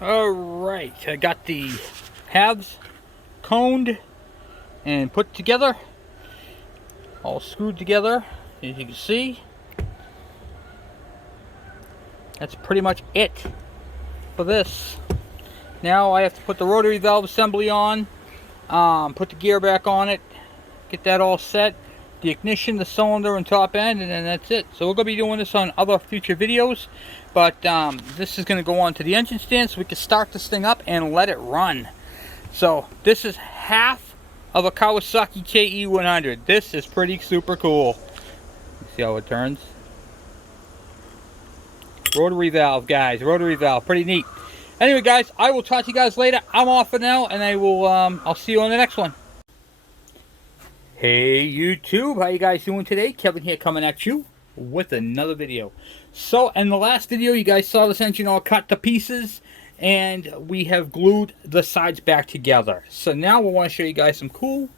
Alright, I got the halves coned and put together, all screwed together, as you can see. That's pretty much it for this. Now I have to put the rotary valve assembly on, put the gear back on it, get that all set, the ignition, the cylinder and top end, and then that's it. So we're going to be doing this on other future videos, but this is going to go on to the engine stand so we can start this thing up and let it run. So this is half of a Kawasaki KE100. This is pretty super cool. See how it turns? Rotary valve, guys, rotary valve, pretty neat. Anyway, guys, I will talk to you guys later. I'm off for now, and I will I'll see you on the next one. Hey YouTube, how you guys doing today? Kevin here, coming at you with another video. So in the last video you guys saw this engine all cut to pieces, and we have glued the sides back together. So now we want to show you guys some cool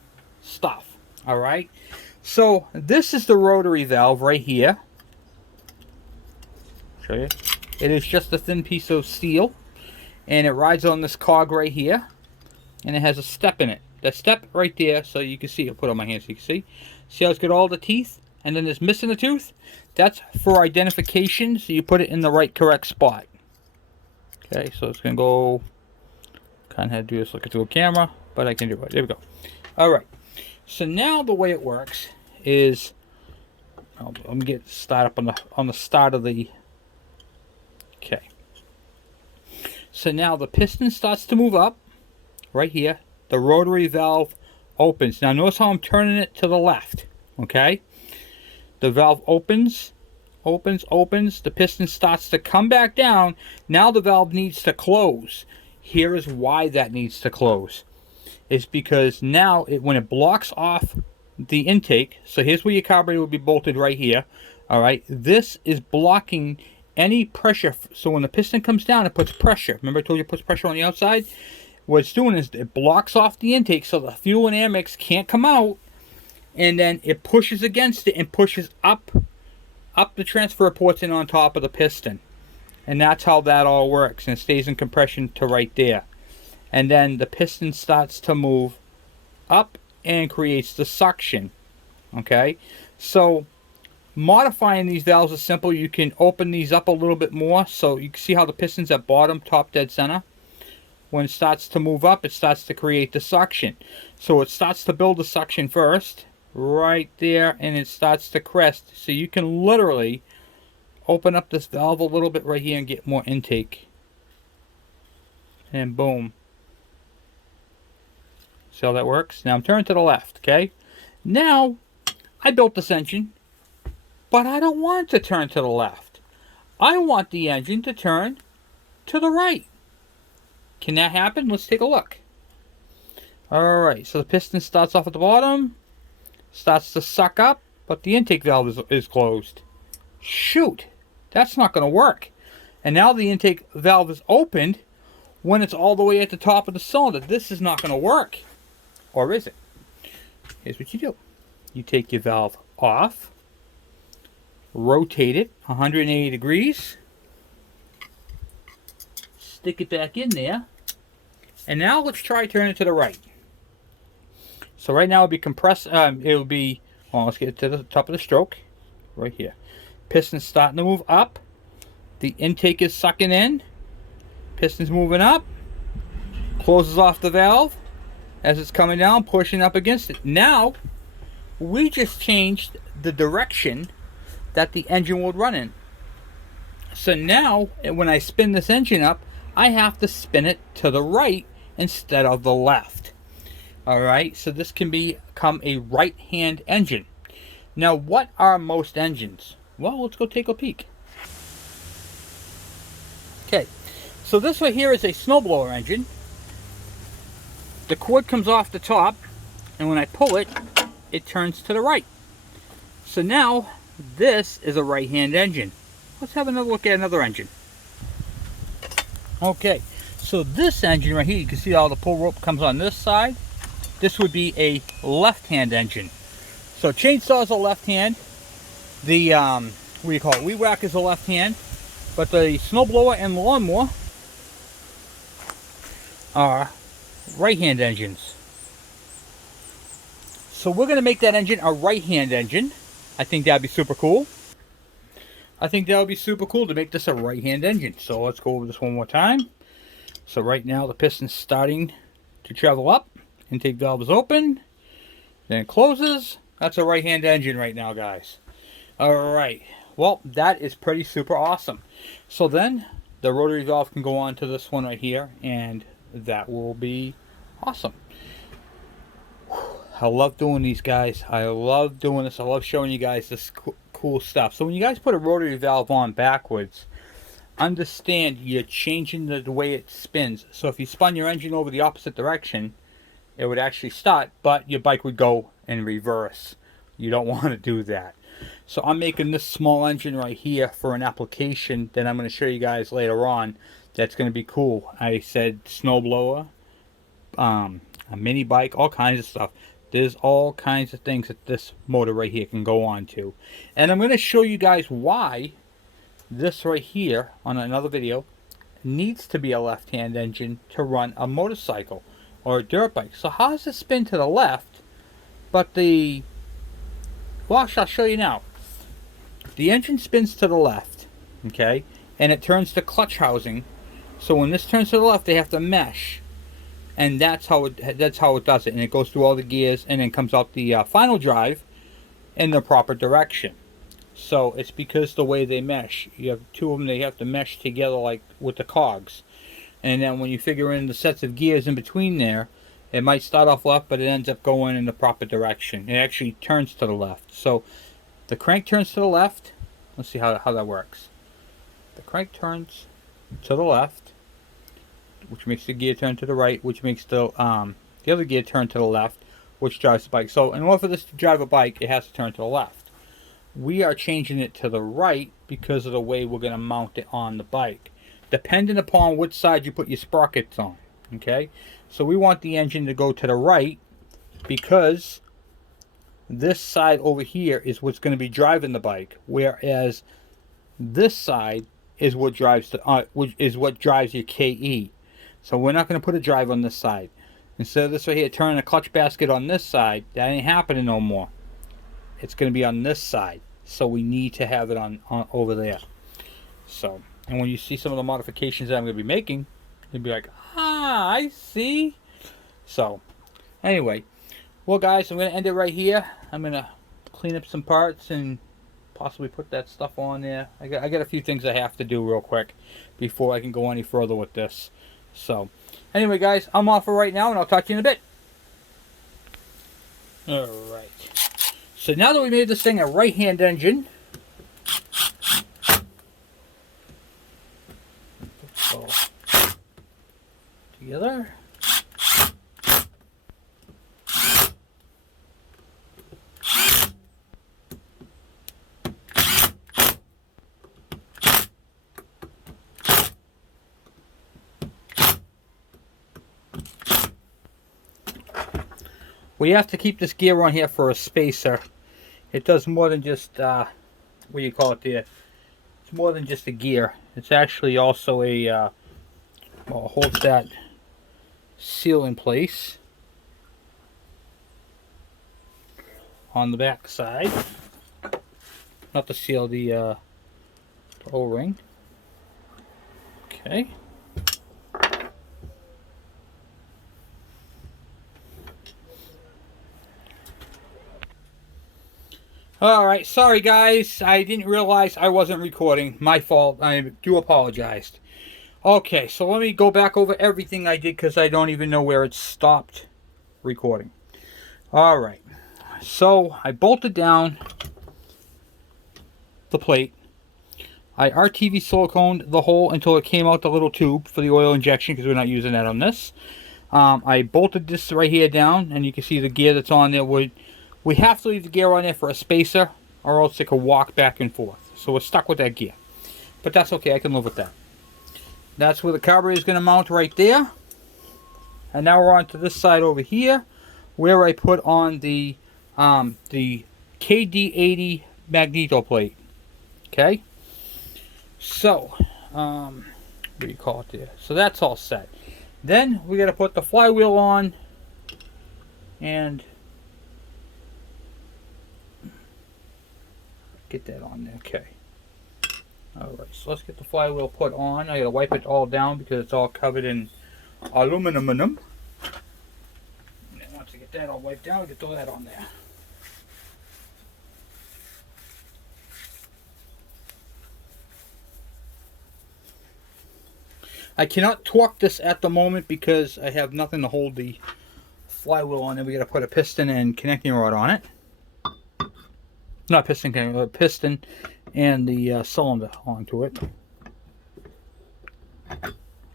stuff. Alright, so this is the rotary valve right here. Show you. It is just a thin piece of steel, and it rides on this cog right here, and it has a step in it. That step right there, so you can see, I'll put it on my hand so you can see. See how it's got all the teeth, and then it's missing a tooth? That's for identification, so you put it in the right correct spot. Okay, so it's going to go, kind of had to do this looking through a camera, but I can do it. There we go. Alright, so now the way it works is, let me get started up on the start of the, okay. So now the piston starts to move up, right here. The rotary valve opens. Now notice how I'm turning it to the left, okay? The valve opens, opens. The piston starts to come back down. Now the valve needs to close. Here is why that needs to close. It's because now, when it blocks off the intake, so here's where your carburetor will be bolted right here, all right? This is blocking any pressure. So when the piston comes down, it puts pressure. Remember I told you it puts pressure on the outside? What it's doing is it blocks off the intake so the fuel and air mix can't come out, and then it pushes against it and pushes up the transfer ports and on top of the piston. And that's how that all works, and it stays in compression to right there. And then the piston starts to move up and creates the suction. Okay, so modifying these valves is simple. You can open these up a little bit more, so you can see how the piston's at bottom, top dead center. When it starts to move up, it starts to create the suction. So it starts to build the suction first, right there, and it starts to crest. So you can literally open up this valve a little bit right here and get more intake. And boom. See how that works? Now I'm turning to the left, okay? Now, I built this engine, but I don't want to turn to the left. I want the engine to turn to the right. Can that happen? Let's take a look. Alright, so the piston starts off at the bottom, starts to suck up, but the intake valve is closed. Shoot, that's not going to work. And now the intake valve is opened when it's all the way at the top of the cylinder. This is not going to work. Or is it? Here's what you do. You take your valve off, rotate it 180 degrees, stick it back in there, and now let's try turning it to the right. So right now it'll be compressed. It'll be, well, let's get to the top of the stroke right here. Piston's starting to move up, the intake is sucking in, piston's moving up, closes off the valve as it's coming down, pushing up against it. Now we just changed the direction that the engine would run in. So now when I spin this engine up, I have to spin it to the right instead of the left. Alright, so this can become a right-hand engine. Now, what are most engines? Well, let's go take a peek. Okay, so this right here is a snowblower engine. The cord comes off the top, and when I pull it, it turns to the right. So now, this is a right-hand engine. Let's have another look at another engine. Okay, so this engine right here, you can see how the pull rope comes on this side. This would be a left-hand engine. So chainsaw is a left hand. The what do you call it? Weed whacker is a left hand. But the snowblower and lawnmower are right-hand engines. So we're going to make that engine a right-hand engine. I think that'd be super cool. I think that would be super cool to make this a right-hand engine. So let's go over this one more time. So right now the piston's starting to travel up. Intake valve is open. Then it closes. That's a right-hand engine right now, guys. Alright. Well, that is pretty super awesome. So then the rotary valve can go on to this one right here, and that will be awesome. I love doing these, guys. I love doing this. I love showing you guys this cool stuff. So when you guys put a rotary valve on backwards, understand you're changing the way it spins. So if you spun your engine over the opposite direction, it would actually start, but your bike would go in reverse. You don't want to do that. So I'm making this small engine right here for an application that I'm going to show you guys later on. That's going to be cool. I said snowblower, a mini bike, all kinds of stuff. There's all kinds of things that this motor right here can go on to. And I'm going to show you guys why this right here on another video needs to be a left-hand engine to run a motorcycle or a dirt bike. So how does it spin to the left, but the... Well, I'll show you now. The engine spins to the left, okay, and it turns the clutch housing. So when this turns to the left, they have to mesh, and that's how it does it. And it goes through all the gears, and then comes out the final drive in the proper direction. So it's because the way they mesh. You have two of them; they have to mesh together like with the cogs. And then when you figure in the sets of gears in between there, it might start off left, but it ends up going in the proper direction. It actually turns to the left. So the crank turns to the left. Let's see how that works. The crank turns to the left, which makes the gear turn to the right, which makes the other gear turn to the left, which drives the bike. So in order for this to drive a bike, it has to turn to the left. We are changing it to the right because of the way we're going to mount it on the bike, depending upon which side you put your sprockets on. Okay, so we want the engine to go to the right because this side over here is what's going to be driving the bike, whereas this side is what drives your KE. So we're not going to put a drive on this side. Instead of this right here turning a clutch basket on this side, that ain't happening no more. It's going to be on this side, so we need to have it on over there. So, and when you see some of the modifications that I'm going to be making, you'll be like, ah, I see. So, anyway, well, guys, I'm going to end it right here. I'm going to clean up some parts and possibly put that stuff on there. I got a few things I have to do real quick before I can go any further with this. So, anyway, guys, I'm off for right now, and I'll talk to you in a bit. Alright. So, now that we made this thing a right-hand engine, so, together. We have to keep this gear on here for a spacer. It does more than just, what do you call it there? It's more than just a gear. It's actually also a, well, holds that seal in place on the back side. Not the seal, the O-ring. Okay. Alright, sorry guys, I didn't realize I wasn't recording. My fault, I do apologize. Okay, so let me go back over everything I did because I don't even know where it stopped recording. Alright, so I bolted down the plate. I RTV siliconed the hole until it came out the little tube for the oil injection because we're not using that on this. I bolted this right here down, and you can see the gear that's on there. We have to leave the gear on there for a spacer, or else it could walk back and forth. So we're stuck with that gear. But that's okay, I can live with that. That's where the carburetor is going to mount right there. And now we're on to this side over here, where I put on the KD80 magneto plate. Okay? So, what do you call it there? So that's all set. Then we got to put the flywheel on and get that on there. Okay. Alright, so let's get the flywheel put on. I got to wipe it all down because it's all covered in aluminum. And then once I get that all wiped down, I get all that on there. I cannot torque this at the moment because I have nothing to hold the flywheel on. Then we got to put a piston and connecting rod on it. Not piston, piston and the cylinder onto it.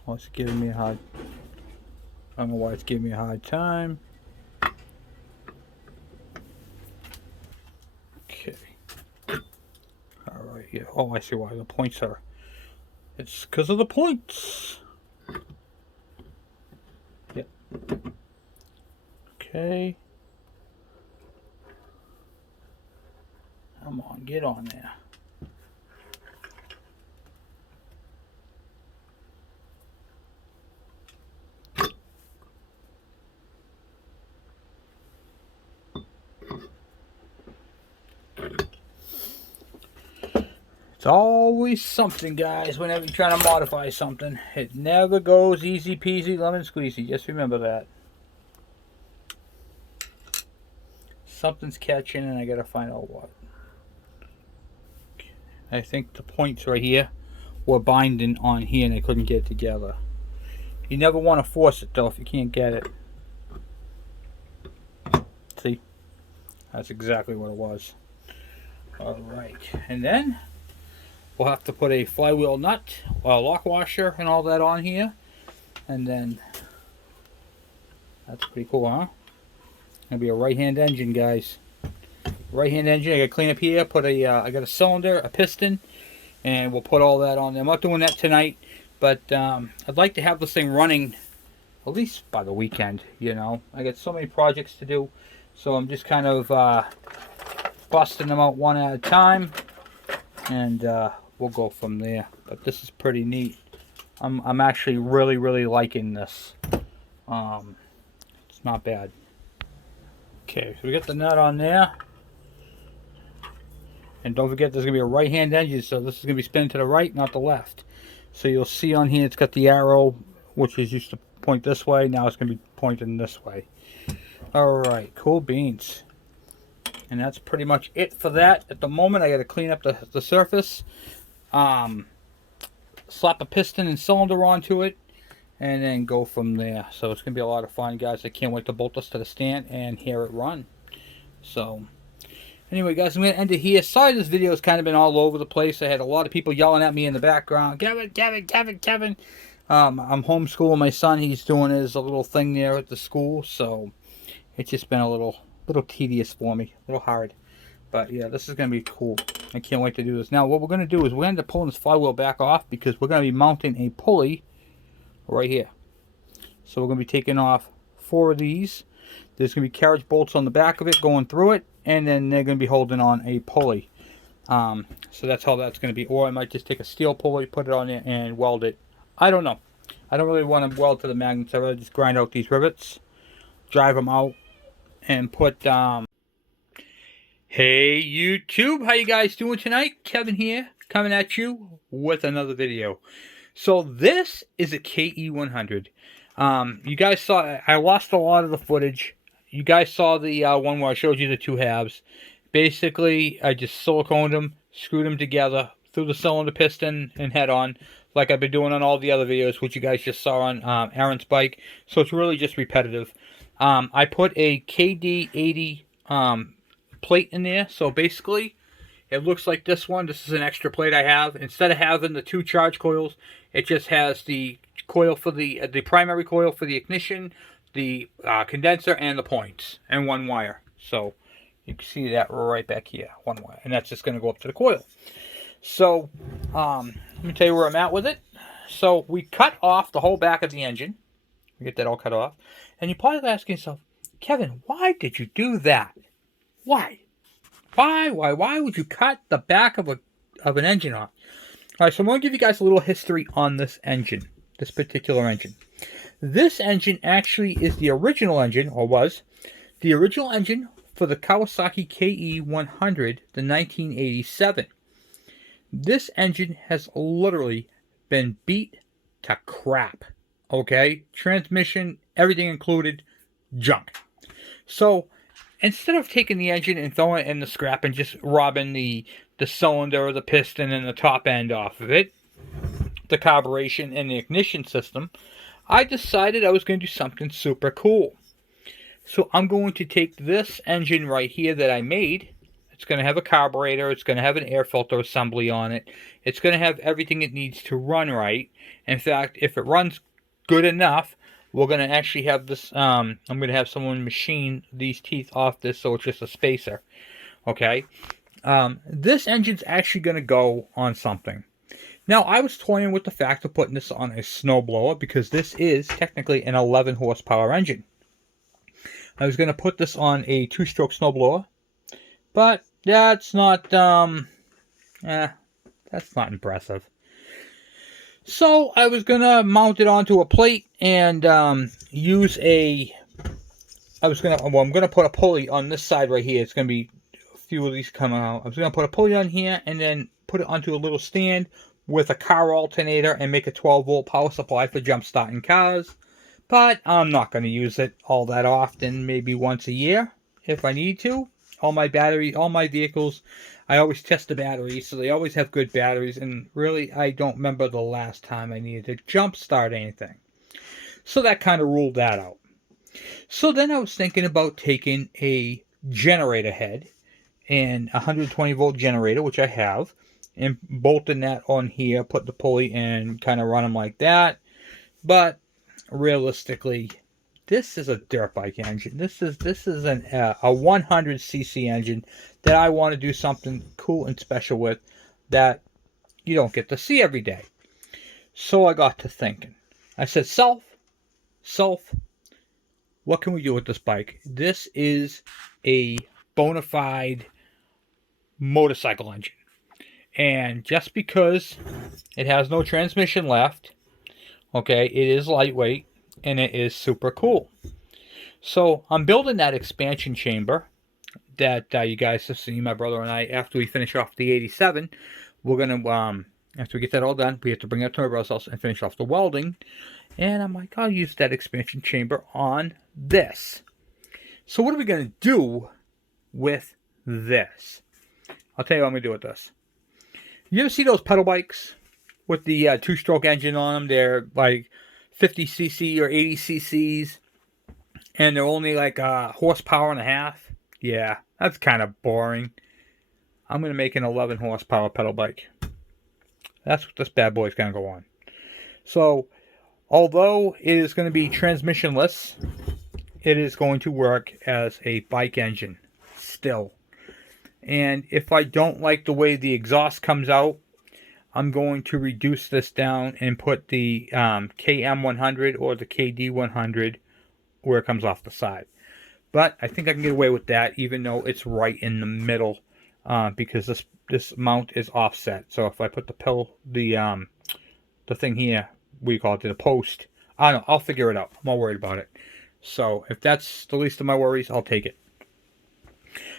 Oh, it's giving me a hard. I don't know why it's giving me a hard time. Okay. All right. Yeah. Oh, I see why the points are. It's because of the points. Yep. Okay. Come on, get on there. It's always something, guys, whenever you're trying to modify something. It never goes easy peasy lemon squeezy. Just remember that. Something's catching and I gotta find out what. I think the points right here were binding on here and I couldn't get it together. You never want to force it though if you can't get it. See? That's exactly what it was. Alright, and then we'll have to put a flywheel nut, a lock washer and all that on here. And then, that's pretty cool, huh? Gonna be a right-hand engine, guys. Right-hand engine. I gotta clean up here. Put a, I got a cylinder, a piston, and we'll put all that on there. I'm not doing that tonight, but I'd like to have this thing running at least by the weekend. You know, I got so many projects to do, so I'm just kind of busting them out one at a time, and we'll go from there. But this is pretty neat. I'm actually really liking this. It's not bad. Okay, so we got the nut on there. And don't forget there's going to be a right-hand engine, so this is going to be spinning to the right, not the left. So you'll see on here it's got the arrow, which is used to point this way. Now it's going to be pointing this way. Alright, cool beans. And that's pretty much it for that. At the moment, I got to clean up the surface. Slap a piston and cylinder onto it. And then go from there. So it's going to be a lot of fun, guys. I can't wait to bolt this to the stand and hear it run. So, anyway, guys, I'm going to end it here. Sorry this video has kind of been all over the place. I had a lot of people yelling at me in the background. Kevin. I'm homeschooling my son. He's doing his little thing there at the school. So, it's just been a little tedious for me. A little hard. But, yeah, this is going to be cool. I can't wait to do this. Now, what we're going to do is we're going to end up pulling this flywheel back off because we're going to be mounting a pulley right here. So we're going to be taking off 4 of these. There's going to be carriage bolts on the back of it going through it, and then they're going to be holding on a pulley. So that's how that's going to be. Or I might just take a steel pulley, put it on there, and weld it. I don't know. I don't really want to weld to the magnets. I'd rather just grind out these rivets, drive them out, and put... Hey YouTube, how you guys doing tonight? Kevin here, coming at you with another video. So this is a KE100. You guys saw, I lost a lot of the footage. You guys saw the one where I showed you the 2 halves. Basically, I just siliconed them, screwed them together, threw the cylinder, piston, and head on, like I've been doing on all the other videos, which you guys just saw on Aaron's bike. So it's really just repetitive. I put a KD80 plate in there. So basically, it looks like this one. This is an extra plate I have. Instead of having the 2 charge coils, it just has the coil for the primary coil for the ignition, the condenser, and the points, and 1 wire. So you can see that right back here, 1 wire, and that's just going to go up to the coil. So let me tell you where I'm at with it. So we cut off the whole back of the engine. We get that all cut off, and you're probably asking yourself, Kevin, why did you do that? Why? Why would you cut the back of an engine off? Alright, so I'm going to give you guys a little history on this engine. This particular engine. This engine actually is the original engine, or was, the original engine for the Kawasaki KE100, the 1987. This engine has literally been beat to crap. Okay? Transmission, everything included, junk. So, instead of taking the engine and throwing it in the scrap and just robbing the cylinder or the piston and the top end off of it, the carburation and the ignition system, I decided I was going to do something super cool. So I'm going to take this engine right here that I made. It's going to have a carburetor. It's going to have an air filter assembly on it. It's going to have everything it needs to run right. In fact, if it runs good enough, we're going to actually have this, I'm going to have someone machine these teeth off this so it's just a spacer. Okay? This engine's actually going to go on something. Now, I was toying with the fact of putting this on a snowblower because this is technically an 11 horsepower engine. I was going to put this on a 2-stroke snowblower, but that's not, that's not impressive. So I was going to mount it onto a plate and use I'm going to put a pulley on this side right here. It's going to be a few of these coming out. I was going to put a pulley on here and then put it onto a little stand with a car alternator and make a 12-volt power supply for jump starting cars. But I'm not going to use it all that often, maybe once a year if I need to. All my vehicles, I always test the batteries, so they always have good batteries. And really, I don't remember the last time I needed to jump start anything. So that kind of ruled that out. So then I was thinking about taking a generator head and a 120-volt generator, which I have, and bolting that on here, put the pulley and kind of run them like that. But realistically, this is a dirt bike engine. This is a 100cc engine that I want to do something cool and special with that you don't get to see every day. So I got to thinking. I said, self, what can we do with this bike? This is a bona fide motorcycle engine. And just because it has no transmission left, okay, it is lightweight and it is super cool. So I'm building that expansion chamber that you guys have seen, my brother and I, after we finish off the 87. We're going to, after we get that all done, we have to bring it up to my brother's house and finish off the welding. And I'm like, I'll use that expansion chamber on this. So what are we going to do with this? I'll tell you what I'm going to do with this. You ever see those pedal bikes with the 2-stroke engine on them? They're like 50cc or 80cc's, and they're only like a horsepower and a half. Yeah, that's kind of boring. I'm going to make an 11 horsepower pedal bike. That's what this bad boy is going to go on. So, although it is going to be transmissionless, it is going to work as a bike engine still. And if I don't like the way the exhaust comes out, I'm going to reduce this down and put the KM100 or the KD100 where it comes off the side. But I think I can get away with that, even though it's right in the middle, because this mount is offset. So if I put the thing here, we call it the post, I don't know, I'll figure it out. I'm not worried about it. So if that's the least of my worries, I'll take it.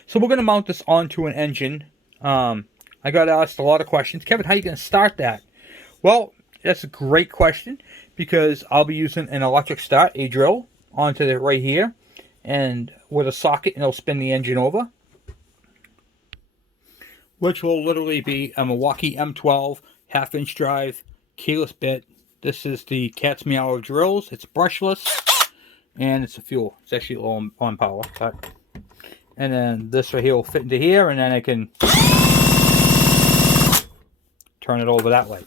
So we're going to mount this onto an engine. I got asked a lot of questions. Kevin, how are you going to start that? Well, that's a great question because I'll be using an electric start, a drill, onto it right here. And with a socket, and it'll spin the engine over. Which will literally be a Milwaukee M12 half-inch drive, keyless bit. This is the Cat's Meow of drills. It's brushless. And it's a fuel. It's actually low on power. But and then this right here will fit into here, and then I can turn it over that way.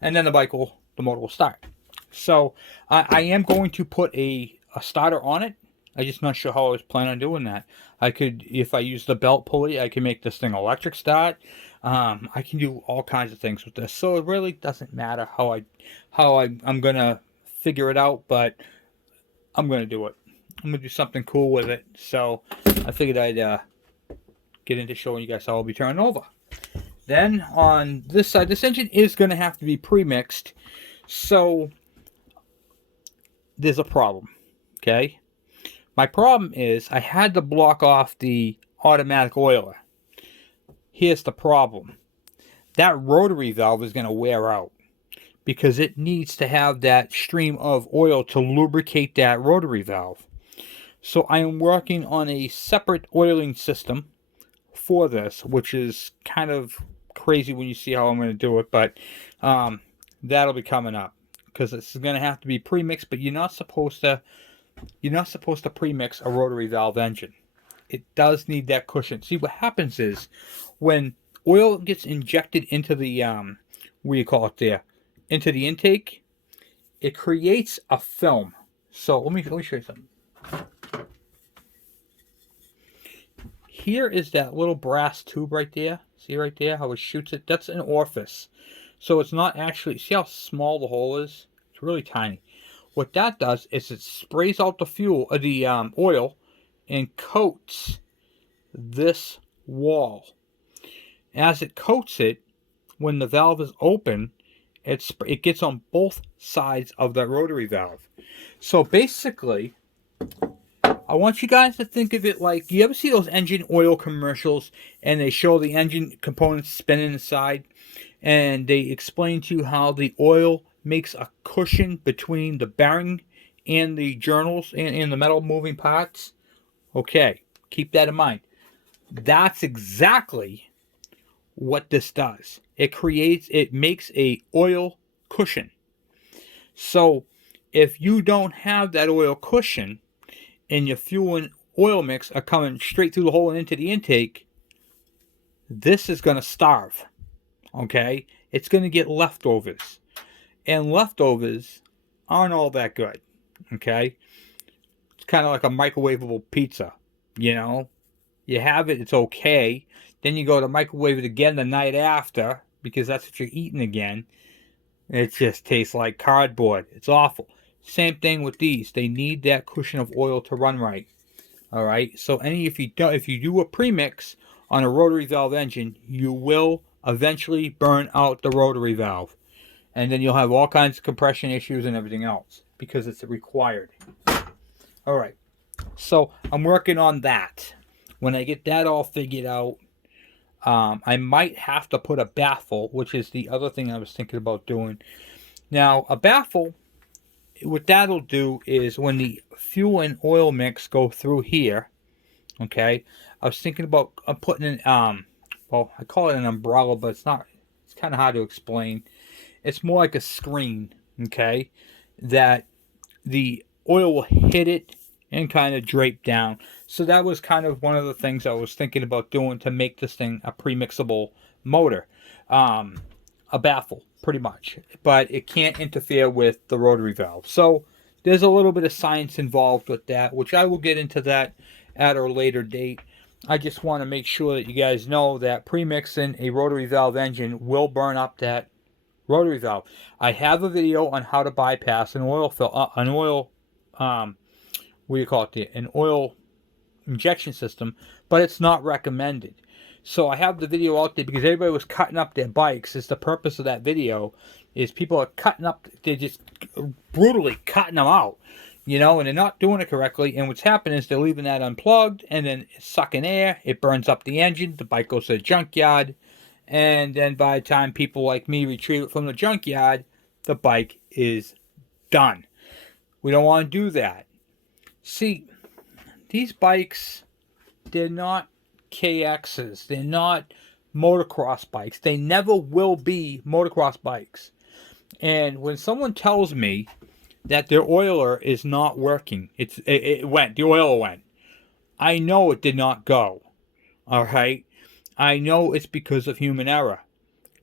And then the motor will start. So I am going to put a starter on it. I'm just not sure how I was planning on doing that. I could, if I use the belt pulley, I can make this thing electric start. I can do all kinds of things with this. So it really doesn't matter how I'm gonna figure it out, but I'm gonna do it. I'm gonna do something cool with it. So I figured I'd get into showing you guys how I'll be turning over. Then on this side, this engine is gonna have to be pre-mixed. So there's a problem, okay? My problem is I had to block off the automatic oiler. Here's the problem. That rotary valve is going to wear out because it needs to have that stream of oil to lubricate that rotary valve. So I am working on a separate oiling system for this, which is kind of crazy when you see how I'm going to do it, but that'll be coming up because it's going to have to be pre-mixed, but you're not supposed to pre-mix a rotary valve engine. It does need that cushion. See, what happens is when oil gets injected into the what do you call it there, into the intake, it creates a film. So let me show you something. Here is that little brass tube right there. See right there how it shoots it? That's an orifice. So it's not actually, see how small the hole is? It's really tiny. What that does is it sprays out the fuel, the oil, and coats this wall. As it coats it, when the valve is open, it gets on both sides of the rotary valve. So basically, I want you guys to think of it like, you ever see those engine oil commercials and they show the engine components spinning inside and they explain to you how the oil makes a cushion between the bearing and the journals and the metal moving parts? Okay, keep that in mind. That's exactly what this does. It makes a oil cushion. So if you don't have that oil cushion and your fuel and oil mix are coming straight through the hole and into the intake, this is going to starve. Okay? It's going to get leftovers. And leftovers aren't all that good. Okay? It's kind of like a microwavable pizza. You know? You have it, it's okay. Then you go to microwave it again the night after because that's what you're eating again. It just tastes like cardboard. It's awful. Same thing with these. They need that cushion of oil to run right. All right. So if you do a premix on a rotary valve engine, you will eventually burn out the rotary valve, and then you'll have all kinds of compression issues and everything else because it's required. All right. So I'm working on that. When I get that all figured out, I might have to put a baffle, which is the other thing I was thinking about doing. Now, a baffle, what that'll do is when the fuel and oil mix go through here, okay, I was thinking about putting in, well, I call it an umbrella, but it's not, it's kind of hard to explain. It's more like a screen, okay, that the oil will hit it and kind of drape down. So that was kind of one of the things I was thinking about doing to make this thing a premixable motor. A baffle, pretty much. But it can't interfere with the rotary valve. So there's a little bit of science involved with that, which I will get into that at a later date. I just want to make sure that you guys know that premixing a rotary valve engine will burn up that rotary valve. I have a video on how to bypass an oil an oil injection system, but it's not recommended. So I have the video out there because everybody was cutting up their bikes. It's the purpose of that video is people are cutting up, they're just brutally cutting them out, you know, and they're not doing it correctly. And what's happening is they're leaving that unplugged and then it's sucking air. It burns up the engine. The bike goes to the junkyard. And then by the time people like me retrieve it from the junkyard, the bike is done. We don't want to do that. See, these bikes, they're not KXs. They're not motocross bikes. They never will be motocross bikes. And when someone tells me that their oiler is not working, the oiler went. I know it did not go. All right? I know it's because of human error.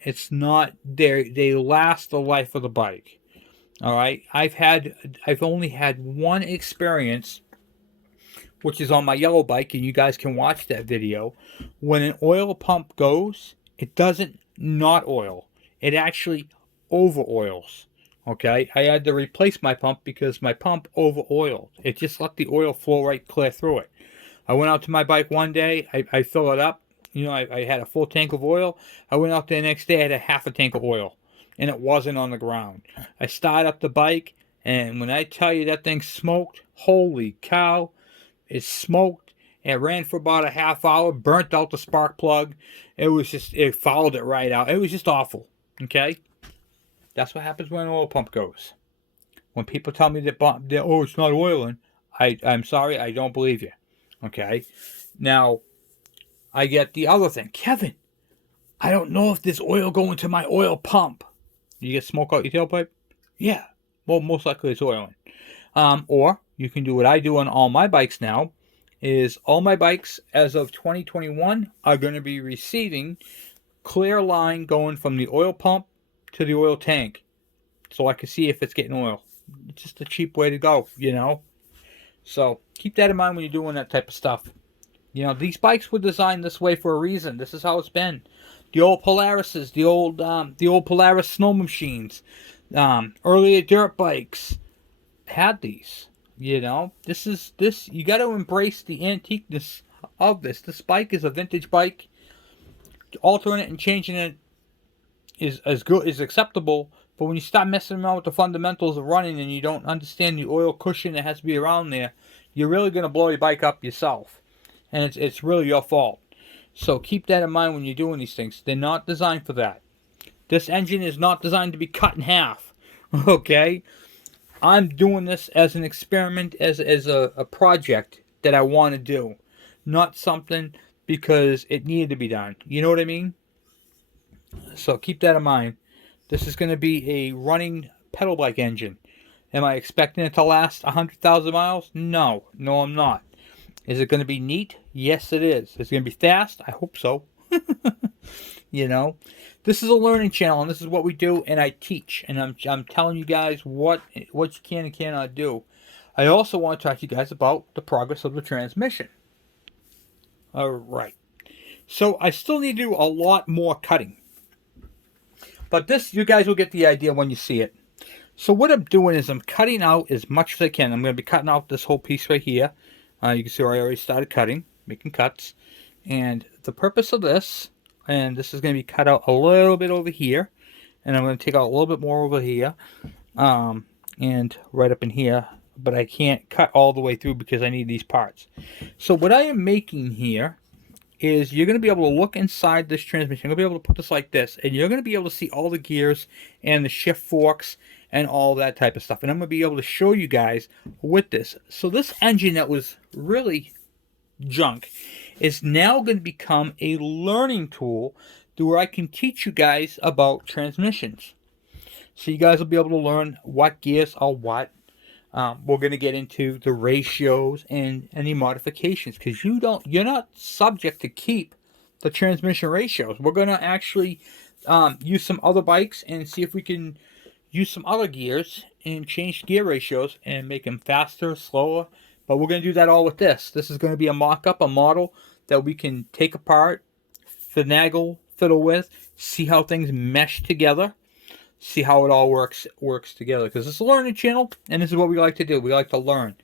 It's not, they last the life of the bike. All right, I've only had one experience, which is on my yellow bike, and you guys can watch that video. When an oil pump goes, it doesn't not oil. It actually over oils. Okay, I had to replace my pump because my pump over oiled. It just let the oil flow right clear through it. I went out to my bike one day. I filled it up. You know, I had a full tank of oil. I went out there the next day. I had a half a tank of oil. And it wasn't on the ground. I started up the bike, And when I tell you that thing smoked, holy cow, it smoked. It ran for about a half hour, burnt out the spark plug. It followed it right out. It was just awful. Okay? That's what happens when an oil pump goes. When people tell me that, oh, it's not oiling, I'm sorry, I don't believe you. Okay? Now, I get the other thing. Kevin, I don't know if there's oil going to my oil pump. You get smoke out your tailpipe? Yeah. Well, most likely it's oiling. Or you can do what I do on all my bikes now, is all my bikes as of 2021 are going to be receiving clear line going from the oil pump to the oil tank, so I can see if it's getting oil. It's just a cheap way to go, you know. So keep that in mind when you're doing that type of stuff. You know, these bikes were designed this way for a reason. This is how it's been. The old Polarises, the old Polaris snow machines, earlier dirt bikes had these. You know, this. You got to embrace the antiqueness of this. This bike is a vintage bike. Altering it and changing it is acceptable. But when you start messing around with the fundamentals of running and you don't understand the oil cushion that has to be around there, you're really going to blow your bike up yourself, and it's really your fault. So keep that in mind when you're doing these things. They're not designed for that. This engine is not designed to be cut in half. Okay? I'm doing this as an experiment, as a project that I want to do. Not something because it needed to be done. You know what I mean? So keep that in mind. This is going to be a running pedal bike engine. Am I expecting it to last 100,000 miles? No. No, I'm not. Is it going to be neat? Yes, it is. Is it going to be fast? I hope so. You know, this is a learning channel, and this is what we do, and I teach, and I'm telling you guys what you can and cannot do. I also want to talk to you guys about the progress of the transmission. All right. So I still need to do a lot more cutting, but this, you guys will get the idea when you see it. So what I'm doing is I'm cutting out as much as I can. I'm going to be cutting out this whole piece right here. You can see where I already started cutting, making cuts, and the purpose of this. And this is going to be cut out a little bit over here. And I'm going to take out a little bit more over here. And right up in here. But I can't cut all the way through because I need these parts. So what I am making here is you're going to be able to look inside this transmission. You're going to be able to put this like this. And you're going to be able to see all the gears and the shift forks and all that type of stuff. And I'm going to be able to show you guys with this. So this engine that was really junk is now going to become a learning tool to where I can teach you guys about transmissions. So you guys will be able to learn what gears are what. We're going to get into the ratios and any modifications, because you're not subject to keep the transmission ratios. We're going to actually use some other bikes and see if we can use some other gears and change gear ratios and make them faster, slower. But we're going to do that all with this. This is going to be a mock-up, a model that we can take apart, finagle, fiddle with, see how things mesh together, see how it all works together. Because it's a learning channel, and this is what we like to do. We like to learn.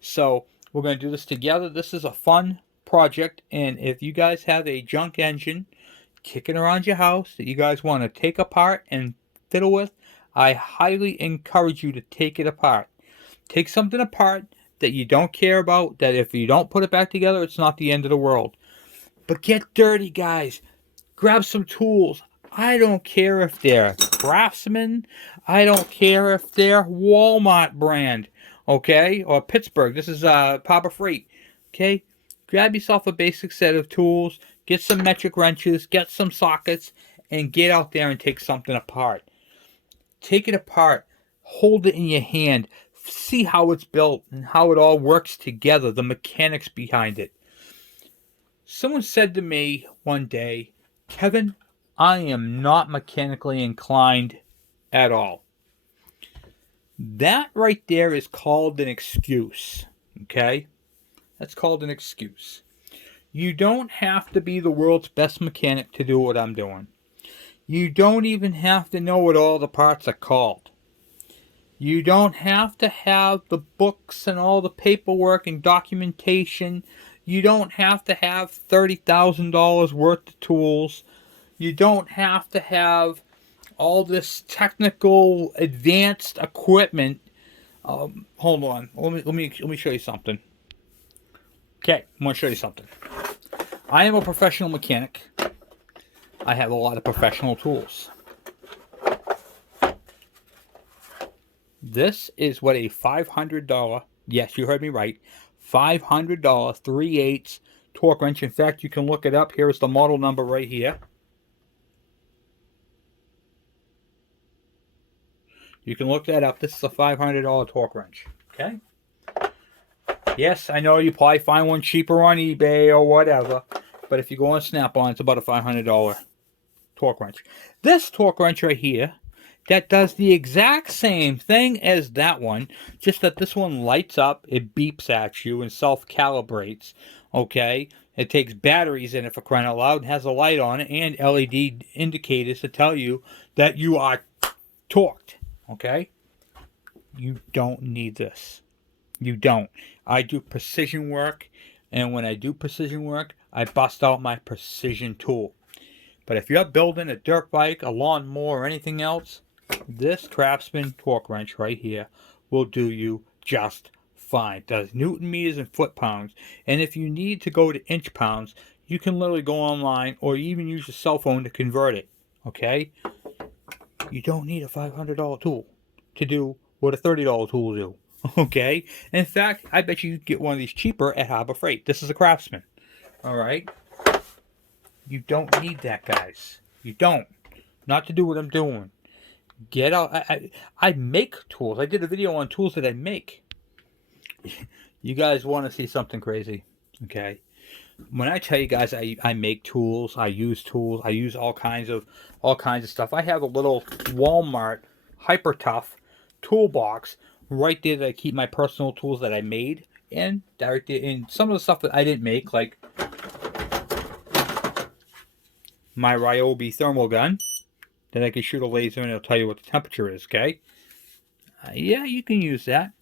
So we're going to do this together. This is a fun project, and if you guys have a junk engine kicking around your house that you guys want to take apart and fiddle with, I highly encourage you to take it apart. Take something apart that you don't care about, that if you don't put it back together, it's not the end of the world. But get dirty, guys. Grab some tools. I don't care if they're Craftsman. I don't care if they're Walmart brand, okay? Or Pittsburgh. This is Papa Freight, okay? Grab yourself a basic set of tools. Get some metric wrenches. Get some sockets. And get out there and take something apart. Take it apart. Hold it in your hand. See how it's built and how it all works together, the mechanics behind it. Someone said to me one day, Kevin, I am not mechanically inclined at all. That right there is called an excuse, okay? That's called an excuse. You don't have to be the world's best mechanic to do what I'm doing. You don't even have to know what all the parts are called. You don't have to have the books and all the paperwork and documentation. You don't have to have $30,000 worth of tools. You don't have to have all this technical advanced equipment Hold on. Let me show you something. Okay, I'm going to show you something. I am a professional mechanic. I have a lot of professional tools. This is what a $500, yes, you heard me right, $500 3/8 torque wrench. In fact, you can look it up. Here is the model number right here. You can look that up. This is a $500 torque wrench. Okay? Yes, I know you probably find one cheaper on eBay or whatever, but if you go on Snap-on, it's about a $500 torque wrench. This torque wrench right here, that does the exact same thing as that one, just that this one lights up, it beeps at you and self-calibrates, okay? It takes batteries in it, for crying out loud, and has a light on it and LED indicators to tell you that you are torqued, okay? You don't need this. You don't. I do precision work, and when I do precision work, I bust out my precision tool. But if you're building a dirt bike, a lawnmower, or anything else, this Craftsman torque wrench right here will do you just fine. It does Newton meters and foot pounds. And if you need to go to inch pounds, you can literally go online or even use your cell phone to convert it. Okay? You don't need a $500 tool to do what a $30 tool will do. Okay? In fact, I bet you get one of these cheaper at Harbor Freight. This is a Craftsman. Alright? You don't need that, guys. You don't. Not to do what I'm doing. Get out. I make tools. I did a video on tools that I make. You guys want to see something crazy, okay? When I tell you guys I make tools, I use tools, I use all kinds of stuff. I have a little Walmart Hyper Tough toolbox right there that I keep my personal tools that I made in. Right there, and some of the stuff that I didn't make, like my Ryobi thermal gun. Then I can shoot a laser and it'll tell you what the temperature is, okay? Yeah, you can use that.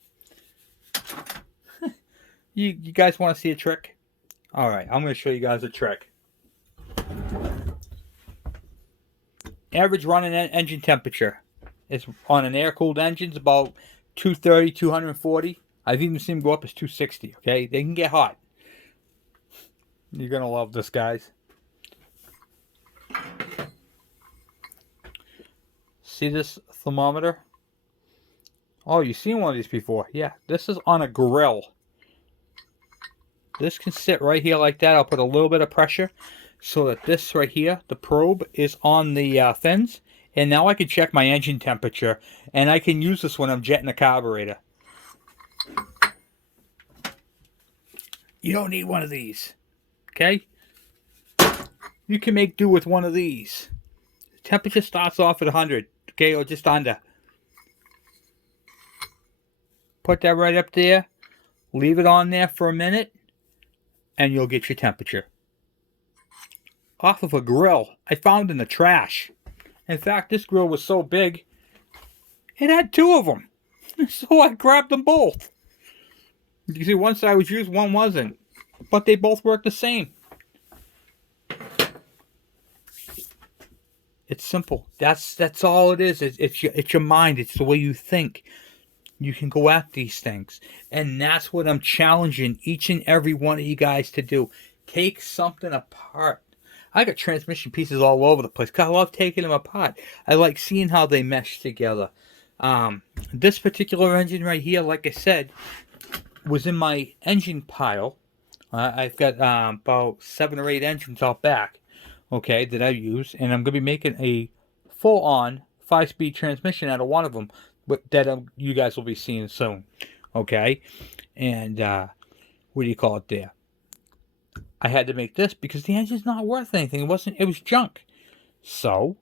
You guys want to see a trick? Alright, I'm going to show you guys a trick. Average running engine temperature is on an air-cooled engine is about 230, 240. I've even seen them go up as 260, okay? They can get hot. You're going to love this, guys. See this thermometer? Oh, you've seen one of these before. Yeah, this is on a grill. This can sit right here like that. I'll put a little bit of pressure so that this right here, the probe, is on the fins. And now I can check my engine temperature. And I can use this when I'm jetting a carburetor. You don't need one of these. Okay? You can make do with one of these. The temperature starts off at 100. Okay, or just under. Put that right up there. Leave it on there for a minute. And you'll get your temperature. Off of a grill I found in the trash. In fact, this grill was so big, it had two of them. So I grabbed them both. You see, one side was used, one wasn't. But they both work the same. It's simple. That's all it is. It's your mind. It's the way you think. You can go at these things. And that's what I'm challenging each and every one of you guys to do. Take something apart. I got transmission pieces all over the place because I love taking them apart. I like seeing how they mesh together. This particular engine right here, like I said, was in my engine pile. I've got about 7 or 8 engines out back. Okay, that I use, and I'm going to be making a full-on 5-speed transmission out of one of them that you guys will be seeing soon. Okay, and what do you call it there? I had to make this because the engine's not worth anything. It was junk. So,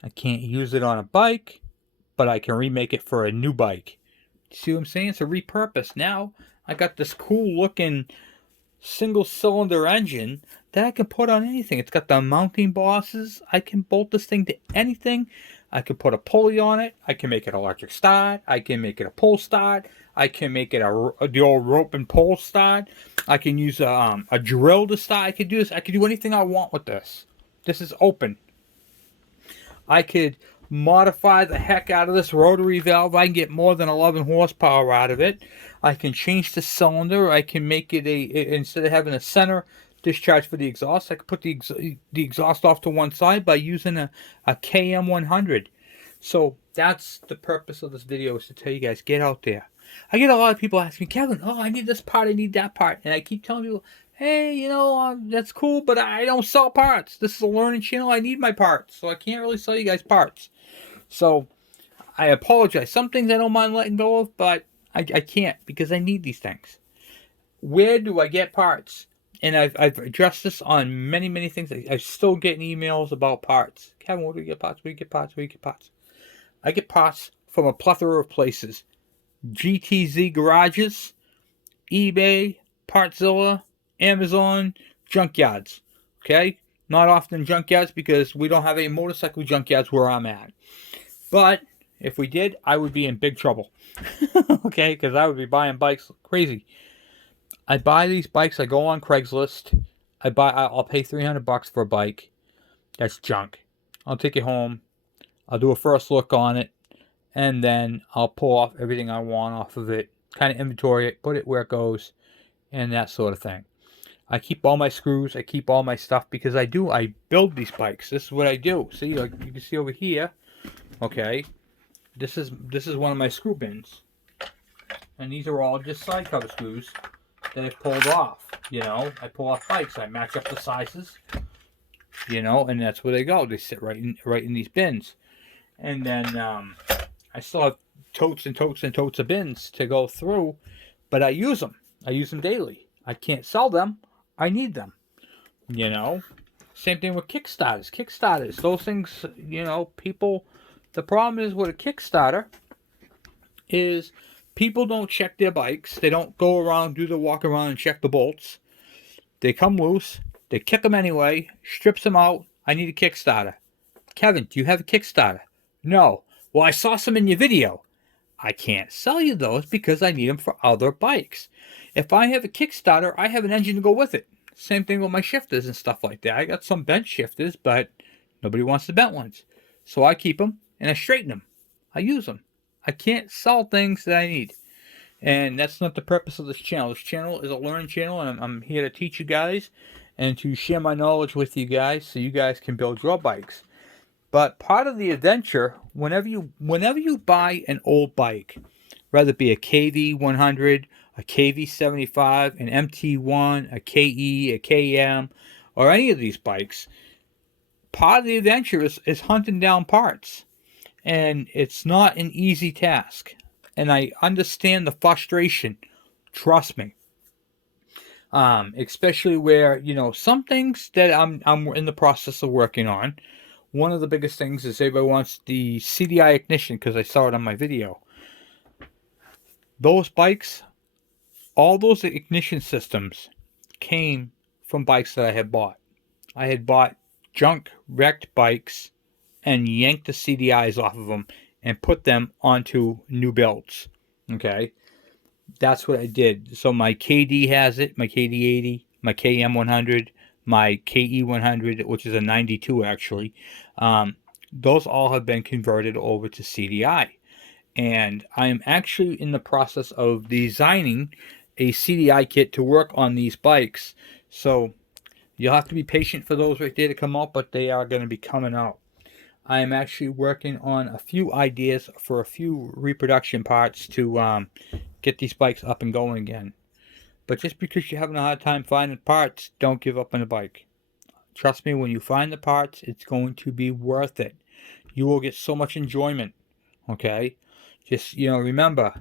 I can't use it on a bike, but I can remake it for a new bike. See what I'm saying? It's a repurpose. Now, I got this cool-looking single-cylinder engine that I can put on anything. It's got the mounting bosses. I can bolt this thing to anything. I can put a pulley on it. I can make it electric start. I can make it a pull start. I can make it the old rope and pull start. I can use a drill to start. I could do this. I could do anything I want with this. This is open. I could modify the heck out of this rotary valve. I can get more than 11 horsepower out of it. I can change the cylinder. I can make it instead of having a center discharge for the exhaust, I can put the exhaust off to one side by using a KE100. So that's the purpose of this video, is to tell you guys, get out there. I get a lot of people asking me, Kevin, oh, I need this part, I need that part. And I keep telling people, hey, you know, that's cool, but I don't sell parts. This is a learning channel. I need my parts. So I can't really sell you guys parts. So I apologize. Some things I don't mind letting go of, but I can't, because I need these things. Where do I get parts? And I've addressed this on many things. I'm still getting emails about parts. Kevin, where do we get parts? Where do you get parts? Where do you get parts? I get parts from a plethora of places. GTZ garages, eBay, Partzilla, Amazon, junkyards. Okay? Not often junkyards, because we don't have any motorcycle junkyards where I'm at. But if we did, I would be in big trouble. Okay? Because I would be buying bikes crazy. I buy these bikes. I go on Craigslist. I'll pay $300 for a bike. That's junk. I'll take it home. I'll do a first look on it, and then I'll pull off everything I want off of it, kind of inventory it, put it where it goes, and that sort of thing. I keep all my screws. I keep all my stuff, because I build these bikes. This is what I do. See, like you can see over here. Okay, this is one of my screw bins, and these are all just side cover screws that I've pulled off. You know, I pull off bikes. I match up the sizes. You know, and that's where they go. They sit right in these bins. And then I still have totes and totes and totes of bins to go through, but I use them. I use them daily. I can't sell them. I need them. You know, same thing with Kickstarters. Kickstarters, those things. You know, people. The problem is with a Kickstarter is people don't check their bikes. They don't go around, do the walk around and check the bolts. They come loose. They kick them anyway. Strips them out. I need a Kickstarter. Kevin, do you have a Kickstarter? No. Well, I saw some in your video. I can't sell you those because I need them for other bikes. If I have a Kickstarter, I have an engine to go with it. Same thing with my shifters and stuff like that. I got some bent shifters, but nobody wants the bent ones. So I keep them and I straighten them. I use them. I can't sell things that I need. And that's not the purpose of this channel. This channel is a learning channel, and I'm here to teach you guys and to share my knowledge with you guys so you guys can build your bikes. But part of the adventure, whenever you buy an old bike, whether it be a KV100, a KV75, an MT1, a KE, a KM, or any of these bikes, part of the adventure is hunting down parts. And it's not an easy task. And I understand the frustration. Trust me. Especially where, you know, some things that I'm in the process of working on. One of the biggest things is everybody wants the CDI ignition, because I saw it on my video. Those bikes, all those ignition systems came from bikes that I had bought. I had bought junk, wrecked bikes and yanked the CDIs off of them and put them onto new builds. Okay? That's what I did. So my KD has it, my KD80, my KM100, my KE100, which is a 92 actually. Those all have been converted over to CDI. And I am actually in the process of designing a CDI kit to work on these bikes. So you'll have to be patient for those right there to come out, but they are going to be coming out. I am actually working on a few ideas for a few reproduction parts to get these bikes up and going again. But just because you're having a hard time finding parts, don't give up on the bike. Trust me, when you find the parts, it's going to be worth it. You will get so much enjoyment. Okay? Just, you know, remember,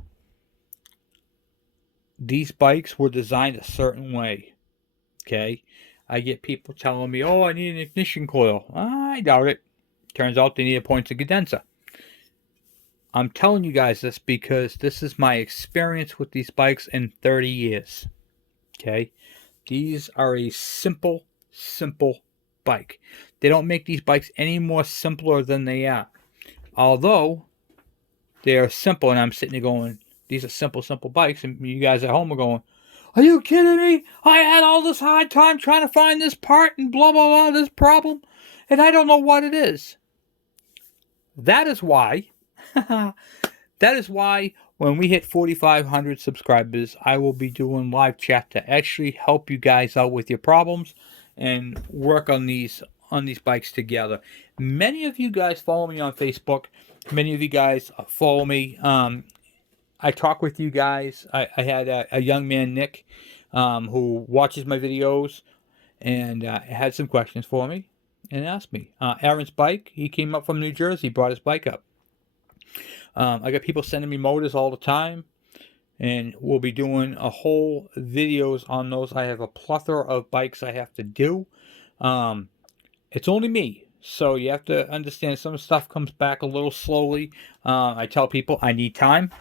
these bikes were designed a certain way. Okay? I get people telling me, oh, I need an ignition coil. I doubt it. Turns out they need a points of condenser. I'm telling you guys this because this is my experience with these bikes in 30 years. Okay? These are a simple bike. They don't make these bikes any more simpler than they are. Although they are simple, and I'm sitting there going, these are simple bikes, and you guys at home are going, are you kidding me? I had all this hard time trying to find this part and blah, blah, blah, this problem, and I don't know what it is. That is why, that is why when we hit 4,500 subscribers, I will be doing live chat to actually help you guys out with your problems and work on these bikes together. Many of you guys follow me on Facebook. Many of you guys follow me. I talk with you guys. I had a young man, Nick, who watches my videos and had some questions for me and asked me. Aaron's bike, he came up from New Jersey, brought his bike up. I got people sending me motors all the time, and we'll be doing a whole videos on those. I have a plethora of bikes I have to do. It's only me, so you have to understand some stuff comes back a little slowly. I tell people I need time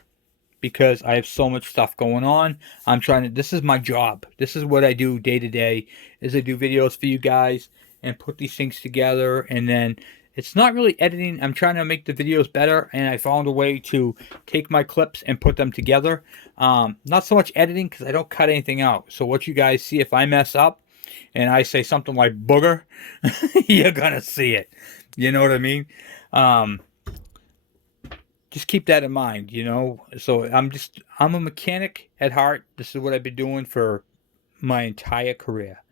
because I have so much stuff going on. I'm trying to, this is my job. This is what I do day to day, is I do videos for you guys and put these things together. And then it's not really editing. I'm trying to make the videos better. And I found a way to take my clips and put them together. Not so much editing because I don't cut anything out. So what you guys see, if I mess up and I say something like booger, you're going to see it. You know what I mean? Just keep that in mind, you know. So I'm a mechanic at heart. This is what I've been doing for my entire career.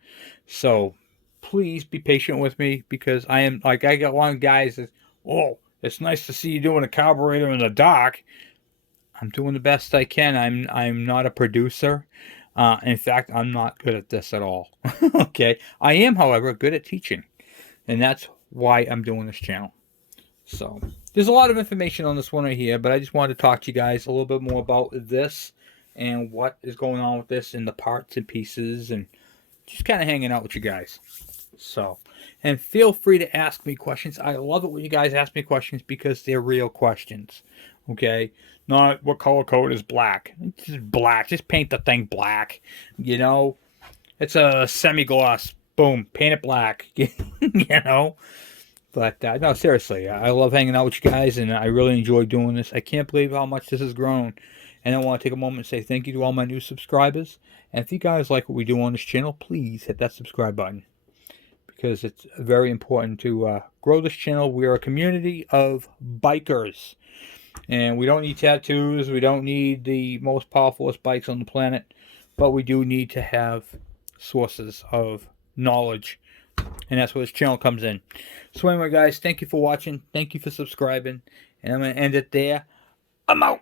So please be patient with me because I am, like, I got one guy that says, "Oh, it's nice to see you doing a carburetor in the dark." I'm doing the best I can. I'm not a producer. In fact, I'm not good at this at all. Okay, I am, however, good at teaching, and that's why I'm doing this channel. So there's a lot of information on this one right here, but I just wanted to talk to you guys a little bit more about this and what is going on with this and the parts and pieces and just kind of hanging out with you guys. So, and feel free to ask me questions. I love it when you guys ask me questions because they're real questions. Okay? Not what color code is black. It's just black. Just paint the thing black. You know? It's a semi-gloss. Boom. Paint it black. You know? But no, seriously, I love hanging out with you guys, and I really enjoy doing this. I can't believe how much this has grown. And I want to take a moment and say thank you to all my new subscribers. And if you guys like what we do on this channel, please hit that subscribe button. Because it's very important to grow this channel. We are a community of bikers. And we don't need tattoos. We don't need the most powerful bikes on the planet. But we do need to have sources of knowledge. And that's where this channel comes in. So anyway, guys, thank you for watching. Thank you for subscribing. And I'm going to end it there. I'm out.